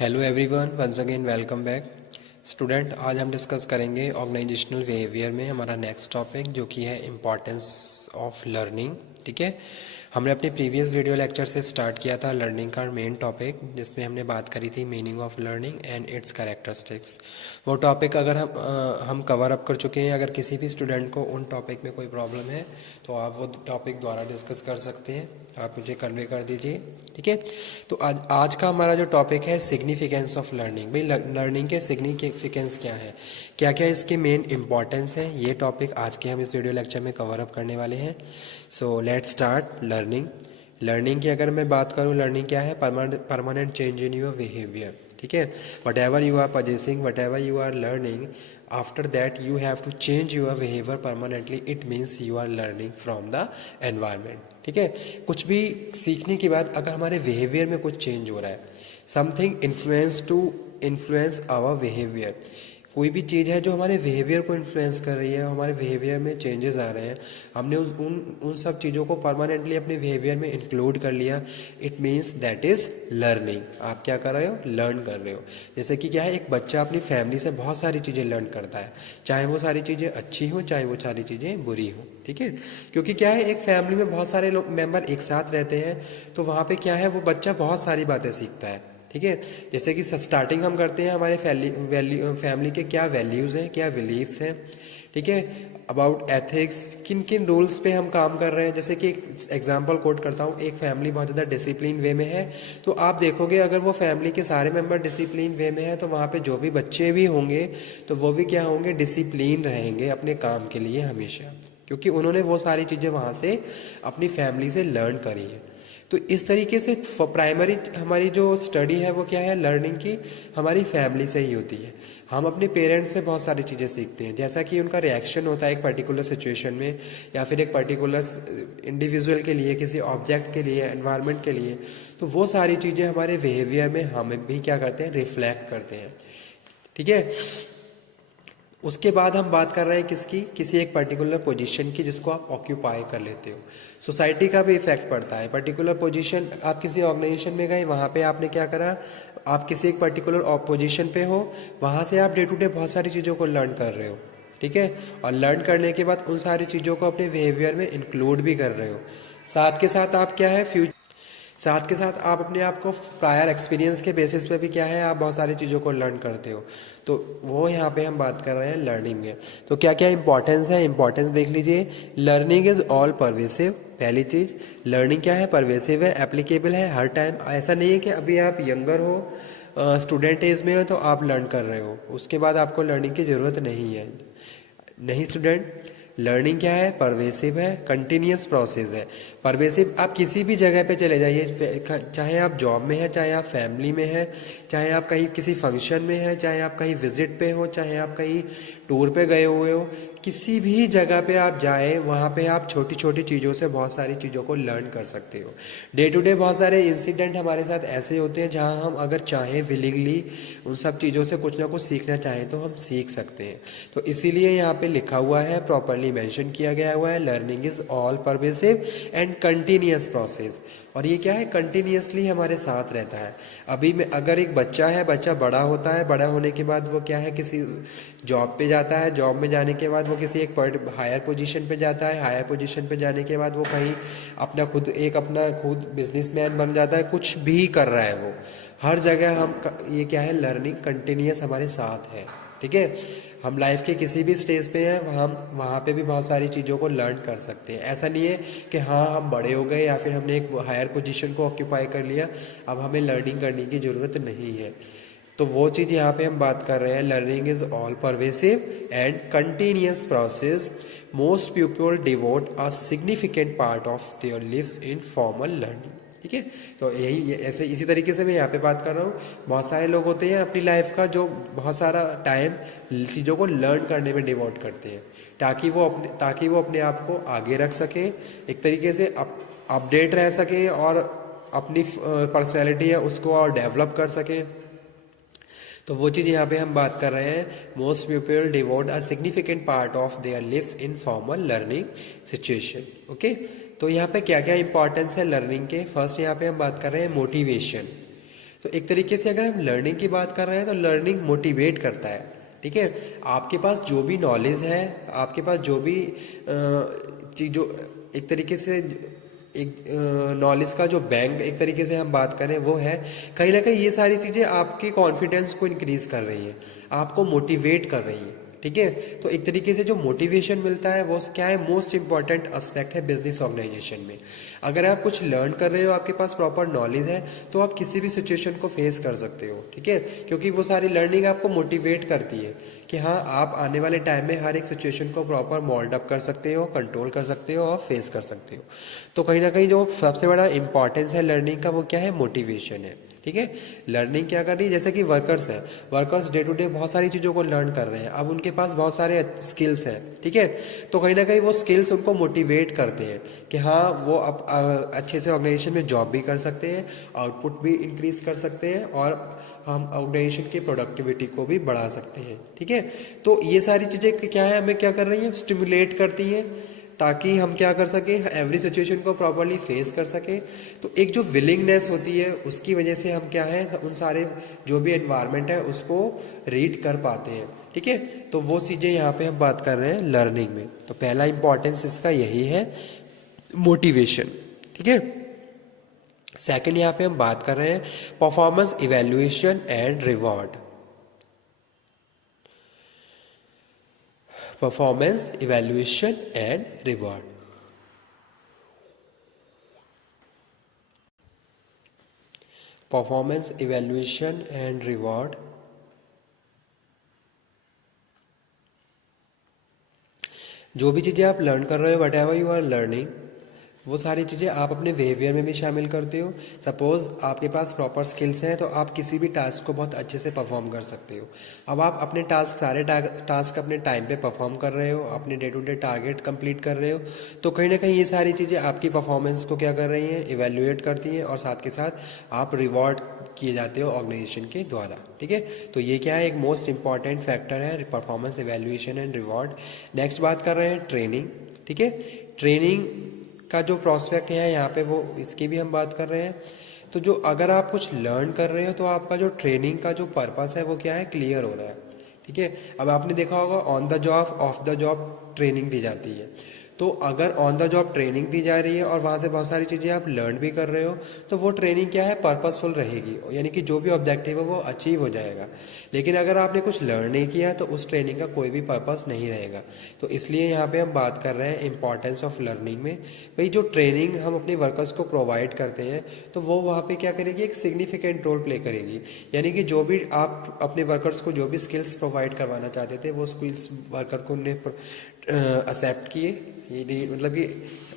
Hello everyone, once again welcome back. Student, आज हम discuss करेंगे ऑर्गेनाइजेशनल बिहेवियर में हमारा नेक्स्ट टॉपिक जो कि है इम्पॉर्टेंस ऑफ लर्निंग। ठीक है, हमने अपने प्रीवियस वीडियो लेक्चर से स्टार्ट किया था लर्निंग का मेन टॉपिक, जिसमें हमने बात करी थी meaning of learning and it's characteristics. वो टॉपिक अगर हम कवर अप कर चुके हैं। अगर किसी भी स्टूडेंट को उन टॉपिक में कोई प्रॉब्लम है तो आप वो टॉपिक द्वारा डिस्कस कर सकते हैं, आप मुझे कन्वे कर दीजिए। ठीक है, तो आज का हमारा जो टॉपिक है सिग्निफिकेंस ऑफ लर्निंग। भाई लर्निंग के सिग्निफिकेंस क्या है, क्या क्या इसके मेन इंपॉर्टेंस है, ये टॉपिक आज के हम इस वीडियो लेक्चर में कवर अप करने वाले हैं। So let's start learning. Learning की अगर मैं बात करूं, लर्निंग क्या है? Permanent change in your behaviour. ठीक है, whatever you are possessing, whatever you are learning, after that you have to change your behaviour permanently. It means you are learning from the environment. ठीक है, कुछ भी सीखने के बाद अगर हमारे बिहेवियर में कुछ चेंज हो रहा है, समथिंग इन्फ्लुएंस आवर बिहेवियर, कोई भी चीज़ है जो हमारे बिहेवियर को इन्फ्लुएंस कर रही है, हमारे बिहेवियर में चेंजेस आ रहे हैं, हमने उन सब चीज़ों को परमानेंटली अपने बिहेवियर में इंक्लूड कर लिया, it means that is learning. आप क्या कर रहे हो? लर्न कर रहे हो। जैसे कि क्या है, एक बच्चा अपनी फैमिली से बहुत सारी चीज़ें लर्न करता है, चाहे वो सारी चीज़ें अच्छी हों, चाहे वो सारी चीज़ें बुरी हों। ठीक है, क्योंकि क्या है, एक फैमिली में बहुत सारे लोग मेंबर एक साथ रहते हैं, तो वहाँ पे क्या है, वो बच्चा बहुत सारी बातें सीखता है। ठीक है, जैसे कि स्टार्टिंग हम करते हैं हमारे फैमिली के क्या वैल्यूज़ हैं, क्या बिलीव्स हैं। ठीक है, अबाउट एथिक्स, किन किन रूल्स पे हम काम कर रहे हैं। जैसे कि एक एग्जांपल कोट करता हूँ, एक फैमिली बहुत ज़्यादा डिसिप्लिन वे में है, तो आप देखोगे अगर वो फैमिली के सारे मेंबर डिसिप्लिन वे में है, तो वहाँ पे जो भी बच्चे भी होंगे तो वो भी क्या होंगे? डिसिप्लिन रहेंगे अपने काम के लिए हमेशा, क्योंकि उन्होंने वो सारी चीज़ें वहाँ से अपनी फैमिली से लर्न करी है। तो इस तरीके से प्राइमरी हमारी जो स्टडी है वो क्या है? लर्निंग की हमारी फैमिली से ही होती है। हम अपने पेरेंट्स से बहुत सारी चीज़ें सीखते हैं, जैसा कि उनका रिएक्शन होता है एक पर्टिकुलर सिचुएशन में, या फिर एक पर्टिकुलर इंडिविजुअल के लिए, किसी ऑब्जेक्ट के लिए, एनवायरनमेंट के लिए। तो वो सारी चीज़ें हमारे बिहेवियर में हमें भी क्या करते हैं? रिफ्लेक्ट करते हैं। ठीक है, उसके बाद हम बात कर रहे हैं किसकी? किसी एक पर्टिकुलर पोजीशन की जिसको आप ऑक्यूपाई कर लेते हो। सोसाइटी का भी इफेक्ट पड़ता है। पर्टिकुलर पोजीशन, आप किसी ऑर्गेनाइजेशन में गए, वहाँ पे आपने क्या करा, आप किसी एक पर्टिकुलर पोजीशन पे हो, वहाँ से आप डे टू डे बहुत सारी चीज़ों को लर्न कर रहे हो। ठीक है, और लर्न करने के बाद उन सारी चीज़ों को अपने बिहेवियर में इंक्लूड भी कर रहे हो। साथ के साथ आप क्या है, साथ के साथ आप अपने आप को प्रायर एक्सपीरियंस के बेसिस पे भी क्या है, आप बहुत सारी चीज़ों को लर्न करते हो। तो वो यहाँ पे हम बात कर रहे हैं लर्निंग में। तो क्या क्या इंपॉर्टेंस है, इंपॉर्टेंस देख लीजिए। Learning is all pervasive. पहली चीज़, लर्निंग क्या है? परवेसिव है, एप्लीकेबल है हर टाइम। ऐसा नहीं है कि अभी आप यंगर हो, स्टूडेंट एज में हो तो आप लर्न कर रहे हो, उसके बाद आपको लर्निंग की ज़रूरत नहीं है। नहीं स्टूडेंट, लर्निंग क्या है? परवेसिव है, कंटिन्यूस प्रोसेस है। परवेसिव, आप किसी भी जगह पे चले जाइए, चाहे आप जॉब में है, चाहे आप फैमिली में है, चाहे आप कहीं किसी फंक्शन में है, चाहे आप कहीं विजिट पे हो, चाहे आप कहीं टूर पे गए हुए हो, किसी भी जगह पे आप जाए, वहाँ पे आप छोटी छोटी चीज़ों से बहुत सारी चीज़ों को लर्न कर सकते हो। डे टू डे बहुत सारे इंसिडेंट हमारे साथ ऐसे होते हैं जहाँ हम अगर चाहें विलिंगली उन सब चीज़ों से कुछ ना कुछ सीखना चाहें तो हम सीख सकते हैं। तो इसीलिए यहाँ पे लिखा हुआ है, प्रॉपरली मेंशन किया गया हुआ है, learning is all pervasive and continuous process. और ये क्या है? कंटिन्यूअसली हमारे साथ रहता है। अभी में अगर एक बच्चा है, बच्चा बड़ा होता है, बड़ा होने के बाद वो क्या है, किसी जॉब पे जाता है, जॉब में जाने के बाद वो किसी एक हायर पोजीशन पे जाता है, हायर पोजीशन पे जाने के बाद वो कहीं अपना खुद बिजनेसमैन बन जाता है, कुछ भी कर रहा है वो। हर जगह ये क्या है? लर्निंग कंटिन्यूअस हमारे साथ है। ठीक है, हम लाइफ के किसी भी स्टेज पे हैं, हम वहाँ पे भी बहुत सारी चीज़ों को लर्न कर सकते हैं। ऐसा नहीं है कि हाँ हम बड़े हो गए या फिर हमने एक हायर पोजीशन को ऑक्यूपाई कर लिया, अब हमें लर्निंग करने की ज़रूरत नहीं है। तो वो चीज़ यहाँ पे हम बात कर रहे हैं, learning is all pervasive and continuous process. Most people devote a significant part of their lives in formal learning. ठीक है, तो यही ऐसे इसी तरीके से मैं यहाँ पे बात कर रहा हूँ। बहुत सारे लोग होते हैं अपनी लाइफ का जो बहुत सारा टाइम चीज़ों को लर्न करने में डिवोट करते हैं, ताकि वो अपने आप को आगे रख सके, एक तरीके से अपडेट रह सके, और अपनी पर्सनैलिटी है उसको और डेवलप कर सके। तो वो चीज़ यहाँ पे हम बात कर रहे हैं, most people devote a significant part of their lives in formal learning situation. Okay, तो यहाँ पे क्या क्या इंपॉर्टेंस है लर्निंग के? फर्स्ट यहाँ पे हम बात कर रहे हैं मोटिवेशन। तो एक तरीके से अगर हम लर्निंग की बात कर रहे हैं तो लर्निंग मोटिवेट करता है, ठीक है। आपके पास जो भी नॉलेज है, आपके पास जो भी चीज, जो एक तरीके से एक नॉलेज का जो बैंक एक तरीके से हम बात करें वो है, कहीं ना कहीं ये सारी चीज़ें आपके कॉन्फिडेंस को इंक्रीज कर रही हैं, आपको मोटिवेट कर रही हैं, ठीक है। तो एक तरीके से जो मोटिवेशन मिलता है वो क्या है, मोस्ट इंपॉर्टेंट एस्पेक्ट है बिजनेस ऑर्गेनाइजेशन में। अगर आप कुछ लर्न कर रहे हो, आपके पास प्रॉपर नॉलेज है, तो आप किसी भी सिचुएशन को फेस कर सकते हो, ठीक है। क्योंकि वो सारी लर्निंग आपको मोटिवेट करती है कि हाँ, आप आने वाले टाइम में हर एक सिचुएशन को प्रॉपर मोल्ड अप कर सकते हो, कंट्रोल कर सकते हो और फेस कर सकते हो। तो कहीं ना कहीं जो सबसे बड़ा इंपॉर्टेंस है लर्निंग का वो क्या है, मोटिवेशन है, ठीक है। लर्निंग क्या कर रही है, जैसे कि वर्कर्स है, वर्कर्स डे टू डे बहुत सारी चीज़ों को लर्न कर रहे हैं, अब उनके पास बहुत सारे स्किल्स हैं, ठीक है। तो कहीं ना कहीं वो स्किल्स उनको मोटिवेट करते हैं कि हाँ, वो अब अच्छे से ऑर्गेनाइजेशन में जॉब भी कर सकते हैं, आउटपुट भी इंक्रीज कर सकते हैं और हम ऑर्गेनाइजेशन की प्रोडक्टिविटी को भी बढ़ा सकते हैं, ठीक है। तो ये सारी चीज़ें क्या है, हमें क्या कर रही हैं, स्टिमुलेट करती हैं ताकि हम क्या कर सके, एवरी सिचुएशन को प्रॉपरली फेस कर सके। तो एक जो विलिंगनेस होती है उसकी वजह से हम क्या है, उन सारे जो भी एनवायरनमेंट है उसको रीड कर पाते हैं, ठीक है। तो वो चीज़ें यहाँ पे हम बात कर रहे हैं लर्निंग में। तो पहला इंपॉर्टेंस इसका यही है, मोटिवेशन, ठीक है। सेकंड यहाँ पे हम बात कर रहे हैं performance evaluation and reward. Performance evaluation and reward. Performance evaluation and reward जो भी चीज़ें आप लर्न कर रहे हो, whatever you are learning, वो सारी चीज़ें आप अपने बिहेवियर में भी शामिल करते हो। सपोज आपके पास प्रॉपर स्किल्स हैं तो आप किसी भी टास्क को बहुत अच्छे से परफॉर्म कर सकते हो। अब आप अपने सारे टास्क अपने टाइम पे परफॉर्म कर रहे हो, अपने day to day target complete कर रहे हो, तो कहीं ना कहीं ये सारी चीज़ें आपकी परफॉर्मेंस को क्या कर रही हैं, इवेल्युएट करती हैं और साथ के साथ आप रिवॉर्ड किए जाते हो ऑर्गेनाइजेशन के द्वारा, ठीक है। तो ये क्या है, एक मोस्ट इंपॉर्टेंट फैक्टर है, performance evaluation and reward. Next बात कर रहे हैं ट्रेनिंग, ठीक है। ट्रेनिंग का जो प्रोस्पेक्ट है यहाँ पे, वो इसकी भी हम बात कर रहे हैं। तो जो अगर आप कुछ लर्न कर रहे हो तो आपका जो ट्रेनिंग का जो पर्पस है वो क्या है, क्लियर हो रहा है, ठीक है। अब आपने देखा होगा on the job off the job training दी जाती है। तो अगर ऑन द जॉब ट्रेनिंग दी जा रही है और वहाँ से बहुत सारी चीज़ें आप लर्न भी कर रहे हो, तो वो ट्रेनिंग क्या है, पर्पसफुल रहेगी, यानी कि जो भी ऑब्जेक्टिव है वो अचीव हो जाएगा। लेकिन अगर आपने कुछ लर्न नहीं किया तो उस ट्रेनिंग का कोई भी पर्पस नहीं रहेगा। तो इसलिए यहाँ पे हम बात कर रहे हैं इंपॉर्टेंस ऑफ लर्निंग में। भाई जो ट्रेनिंग हम अपने वर्कर्स को प्रोवाइड करते हैं तो वो वहाँ पे क्या करेगी, एक सिग्निफिकेंट रोल प्ले करेगी। यानी कि जो भी आप अपने वर्कर्स को जो भी स्किल्स प्रोवाइड करवाना चाहते थे, वो स्किल्स वर्कर को ने एक्सेप्ट किए, ये मतलब कि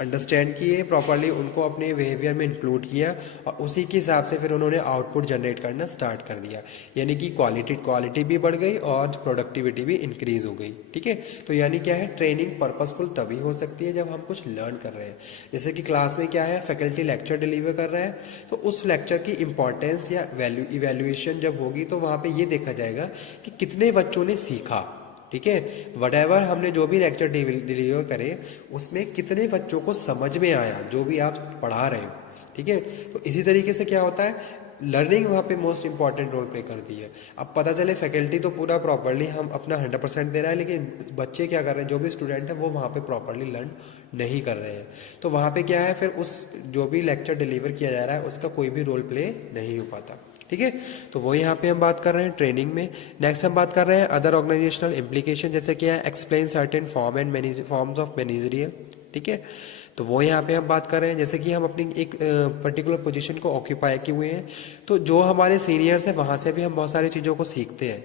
अंडरस्टैंड किए प्रॉपरली, उनको अपने बिहेवियर में इंक्लूड किया और उसी के हिसाब से फिर उन्होंने आउटपुट जनरेट करना स्टार्ट कर दिया। यानी कि क्वालिटी भी बढ़ गई और प्रोडक्टिविटी भी इंक्रीज हो गई, ठीक है। तो यानी क्या है, ट्रेनिंग पर्पसफुल तभी हो सकती है जब हम कुछ लर्न कर रहे हैं। जैसे कि क्लास में क्या है, फैकल्टी लेक्चर डिलीवर कर रहा है, तो उस लेक्चर की इंपॉर्टेंस या वैल्यू इवेल्युएशन जब होगी तो वहाँ पे ये देखा जाएगा कि कितने बच्चों ने सीखा, ठीक है। वटएवर हमने जो भी लेक्चर डिलीवर करे उसमें कितने बच्चों को समझ में आया जो भी आप पढ़ा रहे हो, ठीक है। तो इसी तरीके से क्या होता है, लर्निंग वहाँ पे मोस्ट इंपॉर्टेंट रोल प्ले करती है। अब पता चले फैकल्टी तो पूरा प्रॉपरली हम अपना 100% दे रहा है, लेकिन बच्चे क्या कर रहे हैं, जो भी स्टूडेंट है वो वहाँ पे प्रॉपरली लर्न नहीं कर रहे हैं, तो वहाँ पे क्या है, फिर उस जो भी लेक्चर डिलीवर किया जा रहा है उसका कोई भी रोल प्ले नहीं हो पाता, ठीक है। तो वो यहाँ पे हम बात कर रहे हैं ट्रेनिंग में। नेक्स्ट हम बात कर रहे हैं अदर ऑर्गेनाइजेशनल इम्प्लीकेशन, जैसे क्या है, explain certain forms of managerial, ठीक है। तो वो यहाँ पे हम बात कर रहे हैं, जैसे कि हम अपनी एक पर्टिकुलर पोजीशन को ऑक्यूपाई किए हुए हैं, तो जो हमारे सीनियर्स हैं वहाँ से भी हम बहुत सारी चीज़ों को सीखते हैं,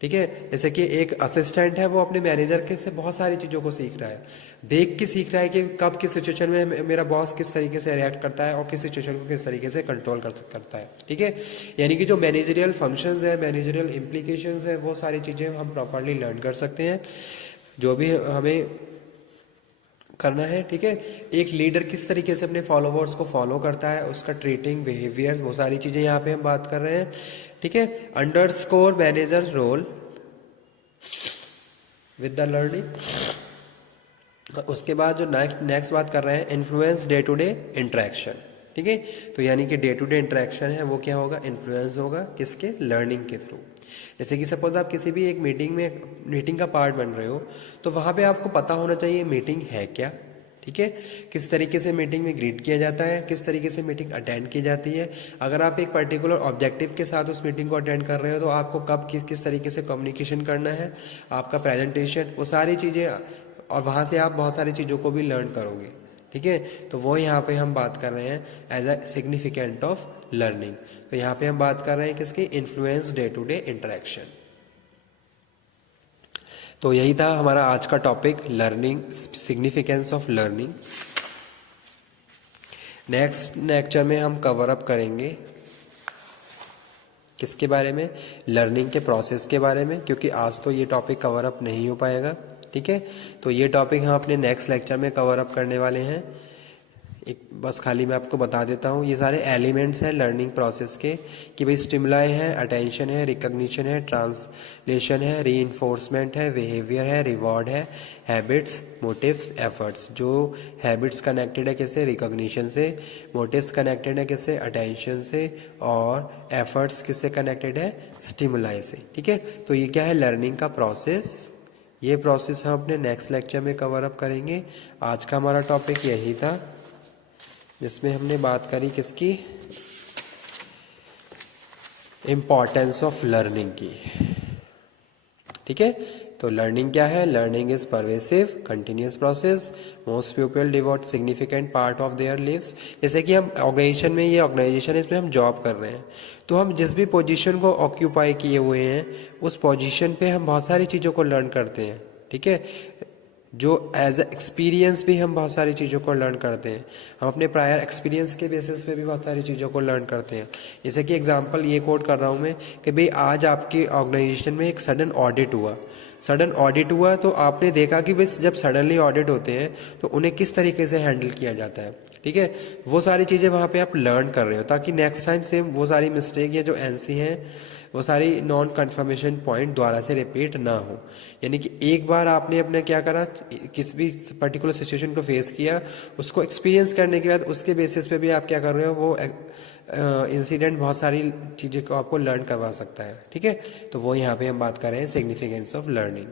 ठीक है। जैसे कि एक असिस्टेंट है, वो अपने मैनेजर के से बहुत सारी चीज़ों को सीख रहा है, देख के सीख रहा है कि कब किस सिचुएशन में मेरा बॉस किस तरीके से रिएक्ट करता है और किस सिचुएशन को किस तरीके से कंट्रोल करता है, ठीक है। यानी कि जो मैनेजरियल फंक्शंस है, मैनेजरियल इम्प्लीकेशंस है, वो सारी चीज़ें हम प्रॉपरली लर्न कर सकते हैं, जो भी हमें करना है, ठीक है। एक लीडर किस तरीके से अपने फॉलोवर्स को फॉलो करता है, उसका ट्रीटिंग बिहेवियर, वो सारी चीज़ें यहाँ पे हम बात कर रहे हैं, ठीक है। Underscore manager role with the learning. उसके बाद जो नेक्स्ट बात कर रहे हैं, influence day to day interaction, ठीक है। तो यानी कि डे टू डे इंटरेक्शन है वो क्या होगा, इन्फ्लुएंस होगा किसके, लर्निंग के थ्रू। जैसे कि सपोज आप किसी भी एक मीटिंग का पार्ट बन रहे हो, तो वहाँ पे आपको पता होना चाहिए मीटिंग है क्या, ठीक है, किस तरीके से मीटिंग में ग्रीट किया जाता है, किस तरीके से मीटिंग अटेंड की जाती है। अगर आप एक पर्टिकुलर ऑब्जेक्टिव के साथ उस मीटिंग को अटेंड कर रहे हो तो आपको कब किस तरीके से कम्युनिकेशन करना है, आपका प्रेजेंटेशन, वो सारी चीज़ें, और वहाँ से आप बहुत सारी चीज़ों को भी लर्न करोगे, ठीक है। तो वो यहाँ पे हम बात कर रहे हैं as a significant of learning. तो यहाँ पे हम बात कर रहे हैं किसकी, influence day to day interaction. तो यही था हमारा आज का topic, learning, significance of learning. Next lecture में हम कवर अप करेंगे किसके बारे में, लर्निंग के प्रोसेस के बारे में, क्योंकि आज तो ये टॉपिक कवर अप नहीं हो पाएगा, ठीक है। तो ये टॉपिक हम अपने नेक्स्ट लेक्चर में कवर अप करने वाले हैं। एक बस खाली मैं आपको बता देता हूँ, ये सारे एलिमेंट्स हैं लर्निंग प्रोसेस के, कि भाई स्टिमुलाई है, अटेंशन है, रिकॉग्निशन है, ट्रांसलेशन है, रीइंफोर्समेंट है, बिहेवियर है, रिवॉर्ड है, हैबिट्स, मोटिव्स, एफर्ट्स। जो हैबिट्स कनेक्टेड है किससे, रिकॉग्निशन से, मोटिव्स कनेक्टेड है किससे, अटेंशन से, और एफर्ट्स किससे कनेक्टेड है, स्टिमुलाई से, ठीक है। तो ये क्या है, लर्निंग का प्रोसेस। ये प्रोसेस हम अपने नेक्स्ट लेक्चर में कवर अप करेंगे। आज का हमारा टॉपिक यही था, जिसमें हमने बात करी किसकी, इम्पॉर्टेंस ऑफ लर्निंग की, ठीक है। तो लर्निंग क्या है, learning is pervasive continuous process, most people devote significant part of their lives. जैसे कि हम ऑर्गेनाइजेशन में, ये ऑर्गेनाइजेशन इसमें हम जॉब कर रहे हैं, तो हम जिस भी पोजीशन को ऑक्यूपाई किए हुए हैं उस पोजीशन पे हम बहुत सारी चीज़ों को लर्न करते हैं, ठीक है। जो एज एक्सपीरियंस भी हम बहुत सारी चीज़ों को लर्न करते हैं, हम अपने प्रायर एक्सपीरियंस के बेसिस पे भी बहुत सारी चीज़ों को लर्न करते हैं। जैसे कि एग्जांपल ये कोट कर रहा हूँ मैं कि भाई आज आपकी ऑर्गेनाइजेशन में एक सडन ऑडिट हुआ, तो आपने देखा कि भाई जब सडनली ऑडिट होते हैं तो उन्हें किस तरीके से हैंडल किया जाता है, ठीक है। वो सारी चीज़ें वहाँ पे आप लर्न कर रहे हो, ताकि नेक्स्ट टाइम सेम वो सारी मिस्टेक या जो एनसी हैं वो सारी नॉन कन्फर्मेशन पॉइंट दोबारा से रिपीट ना हो। यानी कि एक बार आपने अपने क्या करा, किसी भी पर्टिकुलर सिचुएशन को फेस किया, उसको एक्सपीरियंस करने के बाद उसके बेसिस पे भी आप क्या कर रहे हो, वो इंसिडेंट बहुत सारी चीज़ें को आपको लर्न करवा सकता है, ठीक है। तो वो यहाँ पे हम बात कर रहे हैं सिग्निफिकेंस ऑफ लर्निंग।